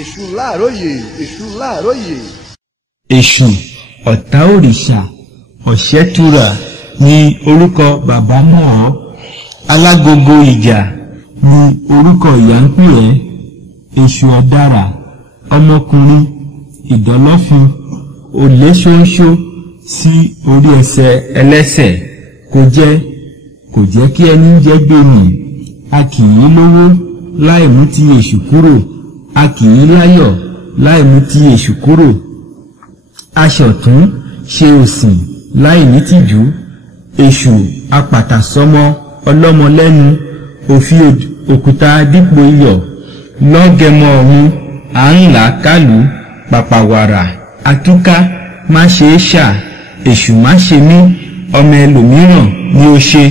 èṣù láàróyè, èṣù láàróyè. Èṣù ọ̀tá òrìṣà ọ̀ṣẹ́tura ni orúkọ bàbá náà. Alágogo ìjà ni orúkọ ìyá ń pè ẹ́. Èṣù ọ̀dàrà ọmọkùnrin ìdọ́lọ́fin olè ṣóńṣó sí orí ẹsẹ̀ ẹlẹ́sẹ̀ kò jẹ́ kí ẹni jẹ́ gbèmí. A kì í lówó láì mú ti èṣù kúrò, a kì í láyọ̀ láì mú ti èṣù kúrò. Aṣọ̀tún ṣe òsìn láì ní tìjú. Èṣù apàtàsọ́mọ ọlọ́mọ lẹ́nu, òfin òkúta dípò iyọ̀. Lọ́gẹmọ ọ̀run à ń là kálù, pàpàwàrà àtúká má ṣe é ṣà. Èṣù má ṣe mí, ọmọ ẹlòmíràn ni ó ṣe.